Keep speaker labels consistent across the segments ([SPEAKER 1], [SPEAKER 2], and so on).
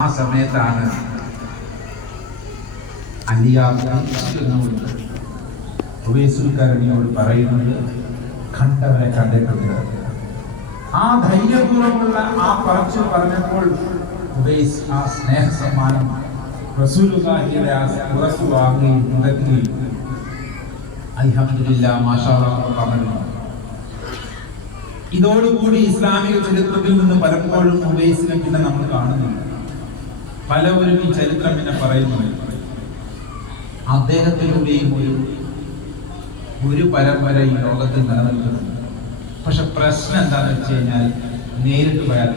[SPEAKER 1] ആ സമയത്താണ് ഉപേസുകാരണിയോട് പറയുന്നത് കണ്ടവരെ കണ്ടിട്ടുണ്ട് ആ ധൈര്യപൂർവമുള്ള ആ പറച്ചു പറഞ്ഞപ്പോൾ ഉബൈസ് ആ സ്നേഹ സമ്മാനം റസൂലുകാരിയുടെ ആ പുറത്തു വാങ്ങുകയും മുടക്കുകയും അൽഹംദുലില്ലാ മാഷാ അല്ലാഹ് പറഞ്ഞു. ഇതോടുകൂടി ഇസ്ലാമിക ചരിത്രത്തിൽ നിന്ന് പലപ്പോഴും ഉബൈസിനെ പിന്നെ നമ്മൾ കാണുന്നുണ്ട് പലവരും ഈ ചരിത്രം പിന്നെ പറയുന്നു അദ്ദേഹത്തിലൂടെയും ഒരു ഒരു പരമ്പര ഈ ലോകത്തിൽ നിലനിൽക്കുന്നുണ്ട് പക്ഷെ പ്രശ്നം എന്താണെന്ന് വെച്ച് കഴിഞ്ഞാൽ നേരിട്ട് പറയാൻ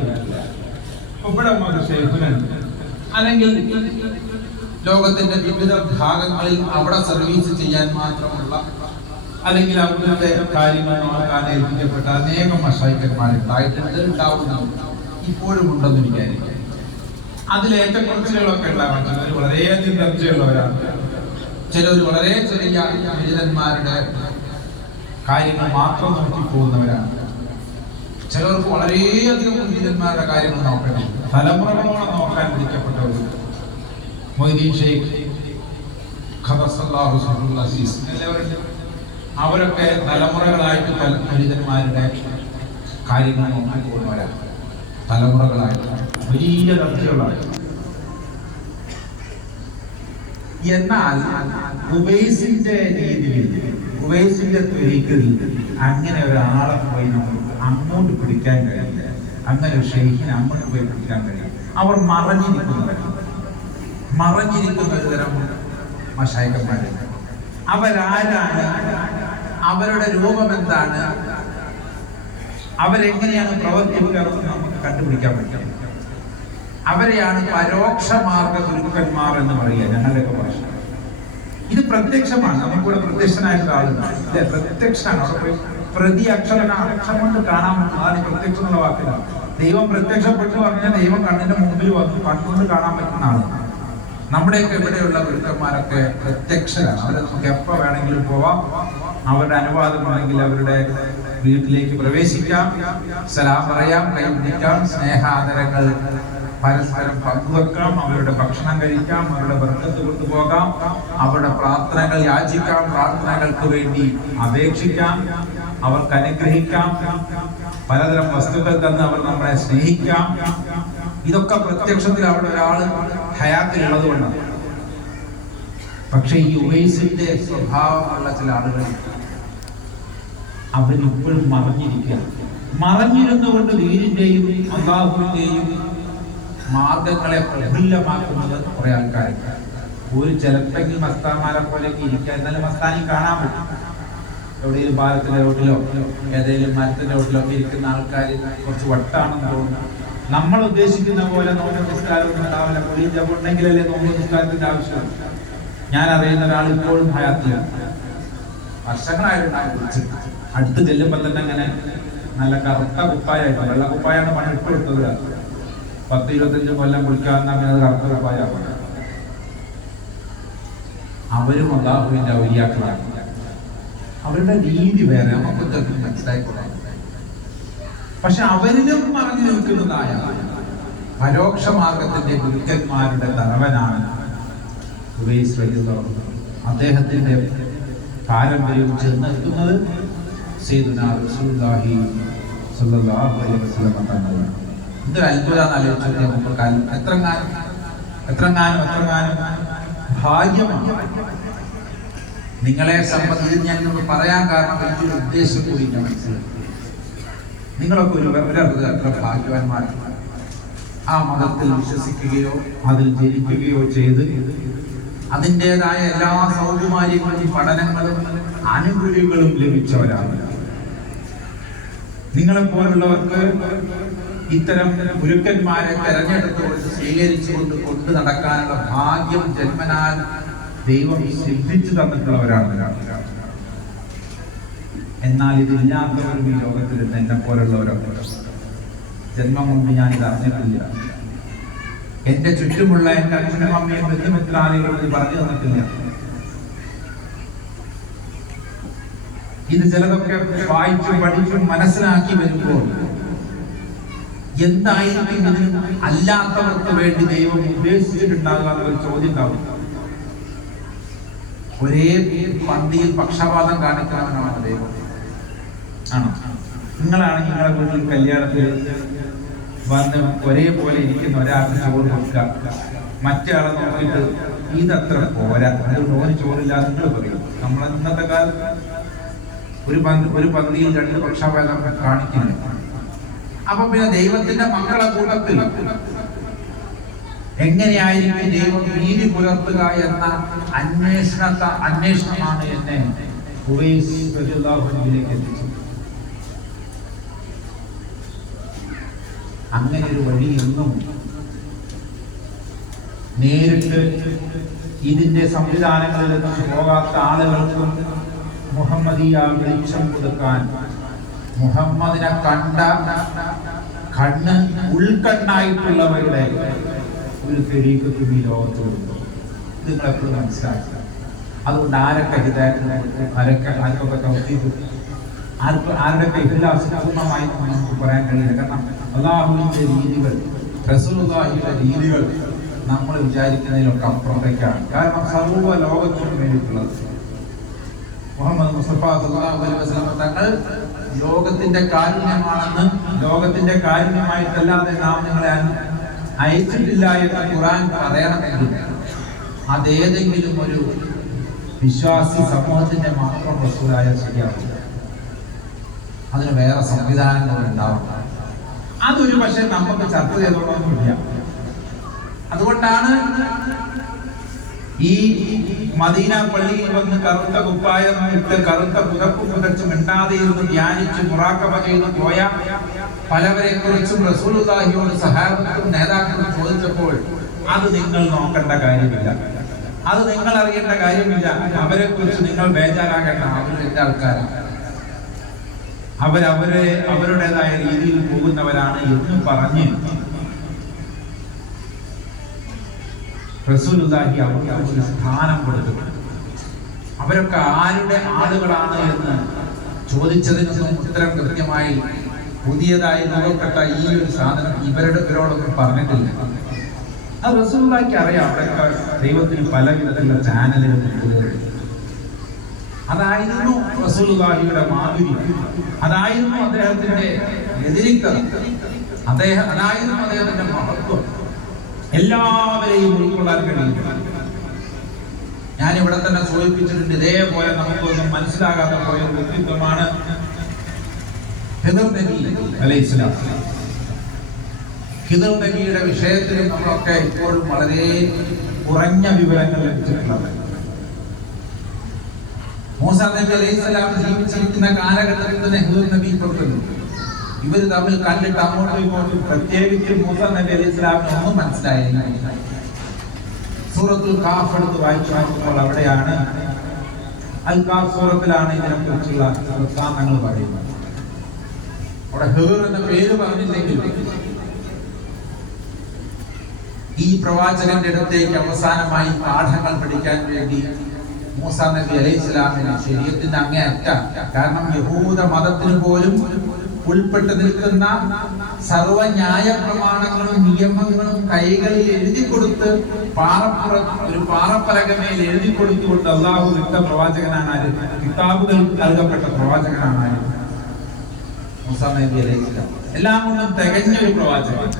[SPEAKER 1] അല്ലെങ്കിൽ ലോകത്തിന്റെ വിവിധ ഭാഗങ്ങളിൽ അവിടെ സർവീസ് ചെയ്യാൻ മാത്രമുള്ള അല്ലെങ്കിൽ അവിടുത്തെ കാര്യങ്ങൾ ഏൽപ്പിക്കപ്പെട്ട അനേകം മഷായിക്കന്മാരുണ്ടായിട്ടുണ്ട് ഉണ്ടാവുന്നുണ്ട് ഇപ്പോഴും ഉണ്ടെന്ന് വിചാരിക്കും. അതിൽ ഏറ്റക്കുറച്ചിലുകളൊക്കെ ഉണ്ടാവാം ചിലർ വളരെയധികം ചർച്ചയുള്ളവരാണ് ചിലർ വളരെ ചെറിയ ബിരുദന്മാരുടെ കാര്യങ്ങൾ മാത്രം നോക്കി പോകുന്നവരാണ് ചിലർക്ക് വളരെയധികം ബിരുദന്മാരുടെ കാര്യങ്ങൾ നോക്കണം തലമുറകളോളം നോക്കാൻ പിടിക്കപ്പെട്ടവർ മൊയ്തീൻ ഷെയ്ഖ് അവരൊക്കെ തലമുറകളായിട്ട് പല പണ്ഡിതന്മാരുടെ കാര്യങ്ങൾ നോക്കാൻ പോകുന്നവരാണ് തലമുറകളായിട്ട് വലിയ എന്നാൽ ഉവൈസിന്റെ രീതിയിൽ ഉവൈസിന്റെ ത്വരീക്കിൽ അങ്ങനെ ഒരാളെ പോയി നമുക്ക് അങ്ങോട്ട് പിടിക്കാൻ കഴിയില്ല. അങ്ങനെ ഒരു ഷെയ്ഖിനെ അങ്ങോട്ട് പോയി പിടിക്കാൻ കഴിയില്ല. അവർ മറഞ്ഞിരിക്കുന്നവരാണ് മറഞ്ഞിരിക്കുന്ന ഒരു തരം മഷായക്കന്മാരുണ്ട് അവരാരാണ്? അവരുടെ രൂപം എന്താണ് അവരെങ്ങനെയാണ് പ്രവർത്തിക്കുക നമുക്ക് കണ്ടുപിടിക്കാൻ പറ്റും അവരെയാണ് പരോക്ഷ മാർഗ ഗുരുക്കന്മാർ എന്ന് പറയുക. ഞങ്ങളുടെയൊക്കെ ഭാഷ ഇത് പ്രത്യക്ഷമാണ്. നമുക്കിവിടെ പ്രത്യക്ഷനായിട്ടുള്ള ആളുകളാണ് ഇല്ലേ. പ്രത്യക്ഷമാണ് പ്രതി അക്ഷരം അക്ഷരം കൊണ്ട് കാണാൻ പറ്റും. അതാണ് പ്രത്യക്ഷമുള്ള വാക്കുകൾ ദൈവം പ്രത്യക്ഷപ്പെട്ടു പറഞ്ഞാൽ ദൈവം കണ്ണിന്റെ മുമ്പിൽ വന്നു കണ്ണുകൊണ്ട് കാണാൻ പറ്റുന്ന ആളാണ് നമ്മുടെയൊക്കെ ഇവിടെയുള്ള ഗുരുക്കന്മാരൊക്കെ പ്രത്യക്ഷരാണ്. അവരെ നമുക്ക് എപ്പോ വേണമെങ്കിലും പോവാം. അവരുടെ അനുവാദമാണെങ്കിൽ അവരുടെ വീട്ടിലേക്ക് പ്രവേശിക്കാം. സലാം പറയാം കൈപിടിക്കാം സ്നേഹാദരങ്ങൾ പരസ്പരം പങ്കുവെക്കാം അവരുടെ ഭക്ഷണം കഴിക്കാം അവരുടെ ബർക്കത്ത് കൊണ്ടുപോകാം അവരുടെ പ്രാർത്ഥനകൾ യാചിക്കാം പ്രാർത്ഥനകൾക്ക് വേണ്ടി അപേക്ഷിക്കാം അവർക്ക് അനുഗ്രഹിക്കാം പലതരം വസ്തുക്കൾ തന്ന് അവർ നമ്മളെ സ്നേഹിക്കാം. ഇതൊക്കെ പ്രത്യക്ഷത്തിൽ അവിടെ ഒരാൾ ഹയാത്തിലുള്ളത് കൊണ്ടാണ്. പക്ഷെ ഈ ഉവൈസിന്റെ സ്വഭാവമുള്ള ചില ആളുകൾ അവരിപ്പോഴും മറഞ്ഞിരിക്കുക. മറഞ്ഞിരുന്നുകൊണ്ട് വീരിന്റെയും അള്ളാഹുവിന്റെയും മാർഗങ്ങളെ പ്രഫുല്ലമാക്കുന്നത് കുറെ ആൾക്കാരുണ്ട്. ഒരു ചിലപ്പെങ്കിൽ മസ്താന്മാരെ പോലെയൊക്കെ ഇരിക്കുക. എന്നാലും മസ്താനി കാണാൻ പറ്റും. എവിടെയെങ്കിലും പാലത്തിന്റെ റോട്ടിലോ ഏതെങ്കിലും മരത്തിന്റെ റോട്ടിലോ ഒക്കെ ഇരിക്കുന്ന ആൾക്കാർ കുറച്ച് വട്ടാണെന്ന് തോന്നുന്നു. നമ്മൾ ഉദ്ദേശിക്കുന്ന പോലെ നോമ്പ് നിസ്കാരം ഉണ്ടാവില്ല. പൊടി ജപം ഉണ്ടെങ്കിലല്ലേ നോമ്പ് നിസ്കാരത്തിന്റെ ആവശ്യം ഞാൻ അറിയുന്ന ഒരാൾ ഇപ്പോഴും ഹയാത്തിലാണ്. വർഷങ്ങളായിട്ടുണ്ടാകും വിളിച്ചിട്ട് അടുത്ത് ചെല്ലുമ്പോൾ തന്നെ അങ്ങനെ നല്ല കറുത്ത കുപ്പായായിട്ട് വെള്ള കുപ്പായാണ് പണി ഇട്ട് കൊടുത്തത് പത്ത് ഇരുപത്തഞ്ച് കൊല്ലം കുളിക്കാവുന്ന അങ്ങനെ കറുത്ത കുപ്പായാണ് അവരും അള്ളാഹുവിന്റെ ഔലിയാക്കളാണ്. അവരുടെ രീതി വേറെ. നമുക്ക് മനസ്സിലായിക്കൊള്ളാം പക്ഷെ അവരിലും പറഞ്ഞു നിൽക്കുന്നതായ പരോക്ഷ മാർഗത്തിന്റെ ഗുരുക്കന്മാരുടെ തലവനാണ് അദ്ദേഹത്തിന്റെ പാരമ്പര്യം ചെന്നെത്തുന്നത് എന്തൊരു അത്ഭുതമാണ് ആലോചിച്ചത് നമുക്ക് എത്ര എത്രങ്ങാനും എത്ര എത്രങ്ങാനും ഭാഗ്യമാണ് നിങ്ങളെ സംബന്ധിച്ച് ഞാൻ നിങ്ങൾ പറയാൻ കാരണം വലിയൊരു ഉദ്ദേശം കൂടി ഞാൻ മനസ്സിലാക്കി. നിങ്ങളൊക്കെ ഒരു ഒരർത്ഥത്തിൽ അത്ര ഭാഗ്യവാന്മാരാണ് ആ മതത്തിൽ വിശ്വസിക്കുകയോ അതിൽ ജനിക്കുകയോ ചെയ്ത് അതിന്റെതായ എല്ലാ സൗകുമാര്യങ്ങളും പഠനങ്ങളും ആനുകൂല്യങ്ങളും ലഭിച്ചവരാണ്. നിങ്ങളെ പോലുള്ളവർക്ക് ഇത്തരം ഗുരുക്കന്മാരെ തെരഞ്ഞെടുത്തുകൊണ്ട് സ്വീകരിച്ചുകൊണ്ട് കൊണ്ടു നടക്കാനുള്ള ഭാഗ്യം ജന്മനാൽ ദൈവം സിദ്ധിച്ചു തന്നിട്ടുള്ളവരാണ്. എന്നാൽ ഇതില്ലാത്തവരും ഈ ലോകത്തിൽ എന്നെ പോലുള്ളവരൊക്കെ ജന്മം കൊണ്ട് ഞാൻ ഇത് അറിഞ്ഞിട്ടില്ല. എന്റെ ചുറ്റുമുള്ള എന്റെ അച്ഛനും അമ്മയും ബന്ധുമിത്രാദികളും പറഞ്ഞു തന്നിട്ടില്ല. ഇത് ചിലതൊക്കെ വായിച്ചും പഠിച്ചും മനസ്സിലാക്കി വരുമ്പോൾ എന്തായിരിക്കും ഇതിന് അല്ലാത്തവർക്ക് വേണ്ടി ദൈവം ഉദ്ദേശിച്ചിട്ടുണ്ടാകുക എന്നൊരു ചോദ്യം ഉണ്ടാവും. ഒരേ പന്തിയിൽ പക്ഷപാതം കാണിക്കുന്നവനാണ് ദൈവം. ആണോ? നിങ്ങളാണെങ്കിൽ നിങ്ങളെ വീട്ടിൽ കല്യാണത്തിൽ വന്ന് ഒരേപോലെ ഇരിക്കുന്ന ഒരാൾക്ക് ചോറ് കൊടുക്കുക മറ്റേ നോക്കിയിട്ട് ഇതത്ര പോരാ. അതുകൊണ്ട് ഓന് ചോറില്ലാതെ പറയും. നമ്മൾ ഇന്നത്തെ കാലത്ത് ഒരു പന്തി ഒരു പന്തിയിൽ രണ്ട് പക്ഷപാതം കാണിക്കുന്നു അപ്പൊ പിന്നെ ദൈവത്തിന്റെ മക്കളെ കൂട്ടത്തിൽ എങ്ങനെയായിരിക്കും ദൈവം നീതി പുലർത്തുക എന്ന അന്വേഷണ അന്വേഷണമാണ് എന്നെ ഉവൈസ് എത്തിച്ചത്. അങ്ങനെ ഒരു വഴി എന്നും നേരിട്ട് ഇതിന്റെ സംവിധാനങ്ങളിൽ നിന്ന് പോകാത്ത ആളുകൾക്കും മുഹമ്മദീയ വെളിച്ചം കൊടുക്കാൻ മുഹമ്മദിനെ കണ്ട കണ്ണ് ഉൾക്കണ്ണായിട്ടുള്ളവരുടെ ഒരു തെരീക്കത്തും ഈ ലോകത്തുണ്ട് നിങ്ങളെപ്പോഴും മനസ്സിലാക്കുക. അതുകൊണ്ട് ആരൊക്കെ ഹിതായത്തിന് ആരൊക്കെ ആർക്കൊക്കെ തൗഫീഖ് ആർക്ക് ആരുടെയൊക്കെ ഇഖ്ലാസ് പൂർണമായി നമുക്ക് പറയാൻ കഴിയില്ല. കാരണം അള്ളാഹുവിന്റെ രീതികൾ റസൂലുള്ളാഹിയുടെ രീതികൾ നമ്മൾ വിചാരിക്കുന്നതിലൊക്കെ അപ്പുറത്തേക്കാണ്. കാരണം സർവ ലോകത്തിനും വേണ്ടിയിട്ടുള്ളത്. മുഹമ്മദ് മുസ്തഫ സല്ലല്ലാഹു അലൈഹി വസല്ലം തങ്ങൾ ലോകത്തിന്റെ കാരുണ്യമാണെന്ന് ലോകത്തിന്റെ കാരുണ്യമായിട്ടല്ലാതെ നാം നിങ്ങളെ അയച്ചിട്ടില്ല എന്ന് ഖുർആൻ പറയണമെങ്കിൽ അതേതെങ്കിലും ഒരു വിശ്വാസി സമൂഹത്തിന്റെ മാത്രം വസ്തുവായ ശരിയാവും. അതിന് വേറെ സംവിധാനങ്ങൾ ഉണ്ടാവും അതൊരു പക്ഷെ നമുക്ക് ചർച്ച ചെയ്തോളൊന്നുമില്ല അതുകൊണ്ടാണ് ഈ മദീന പള്ളിയിൽ വന്ന് കറുത്ത കുപ്പായം ഇട്ട് കറുത്ത പുതപ്പ് പുതച്ച് മിണ്ടാതെ ഇരുന്ന് ധ്യാനിച്ച് മുറാക്കമ ചെയ്ത് പോയ പലവരെ കുറിച്ചും റസൂലുള്ളാഹിയോട് സഹാബത്തും നേതാക്കളും ചോദിച്ചപ്പോൾ അത് നിങ്ങൾ നോക്കേണ്ട കാര്യമില്ല. അത് നിങ്ങൾ അറിയേണ്ട കാര്യമില്ല. അവരെ കുറിച്ച് നിങ്ങൾ ബേജാറാകേണ്ട അവരുടെ ആൾക്കാരാണ്. അവരവരെ അവരുടേതായ രീതിയിൽ പോകുന്നവരാണ് എന്ന് പറഞ്ഞ് റസൂലുദാഹി അവർക്ക് ഒരു സ്ഥാനം കൊടുത്തു. അവരൊക്കെ ആരുടെ ആളുകളാണ് എന്ന് ചോദിച്ചതിനൊന്നും ഉത്തരം കൃത്യമായി പുതിയതായി രൂപപ്പെട്ട ഈ ഒരു സാധനം ഇവരുടെ ഇവരോടൊന്നും പറഞ്ഞിട്ടില്ല. അത് റസൂലുള്ളാഹിക്ക് അറിയാം അവരൊക്കെ ദൈവത്തിന് പല വിധത്തിലുള്ള ചാനലുകൾ അതായിരുന്നു റസൂലുള്ളാഹിയുടെ മാധുരി. അതായിരുന്നു അദ്ദേഹത്തിന്റെ എതിരിക്കഥ അദ്ദേഹം അതായിരുന്നു അദ്ദേഹത്തിന്റെ മഹത്വം. എല്ലാവരെയും ഉൾക്കൊള്ളാൻ കഴിയും ഞാൻ ഇവിടെ തന്നെ സൂചിപ്പിച്ചിട്ടുണ്ട് ഇതേപോലെ നമുക്കൊന്നും മനസ്സിലാകാത്ത പോയ വ്യക്തിത്വമാണ് ഹിദർ വിഷയത്തിലും നമ്മളൊക്കെ ഇപ്പോഴും വളരെ കുറഞ്ഞ വിവരങ്ങൾ ലഭിച്ചിട്ടുള്ളത്. മൂസ നബി അലൈഹി സ്വലാം ജീവിച്ചിരിക്കുന്ന കാലഘട്ടത്തിൽ ഹിദർ നബി പുറത്തുണ്ട് ഇവർ തമ്മിൽ കണ്ടിട്ട് അങ്ങോട്ടും ഇങ്ങോട്ടും പ്രത്യേകിച്ച് മൂസ നബി അലൈഹി സ്വലാമിന് ഒന്നും മനസ്സിലായില്ല. സൂറത്തുൽ കാഫ് എടുത്ത് വായിച്ചു നോക്കുമ്പോൾ അവിടെയാണ് അൽ കാഫ് സൂറത്തിലാണ് ഇതിനെ കുറിച്ചുള്ള വൃത്താന്തങ്ങൾ പറയുന്നത്. അവിടെ ഹെർ എന്ന പേര് പറഞ്ഞില്ലെങ്കിൽ ഈ പ്രവാചകന്റെ അടുത്തേക്ക് അവസാനമായി പാഠങ്ങൾ പഠിക്കാൻ വേണ്ടി മൂസ നബി അലൈഹി ഇസ്ലാമിന് ശരീരത്തിന്റെ അങ്ങേയറ്റ കാരണം യഹൂദ മതത്തിന് പോലും ഉൾപ്പെട്ട് നിൽക്കുന്ന സർവ ന്യായ പ്രമാണങ്ങളും നിയമങ്ങളും കൈകളിൽ എഴുതി കൊടുത്ത് പാറപ്പുറ ഒരു പാറപ്പലകമേൽ എഴുതി കൊടുത്തുകൊണ്ട് അള്ളാഹു വിട്ട പ്രവാചകനാണ് ആര്? കിതാബുകൾ നൽകപ്പെട്ട പ്രവാചകനാണ് ആര്? മൂസ നബി അലൈഹി എല്ലാം കൊണ്ടും തികഞ്ഞ ഒരു പ്രവാചകൻ.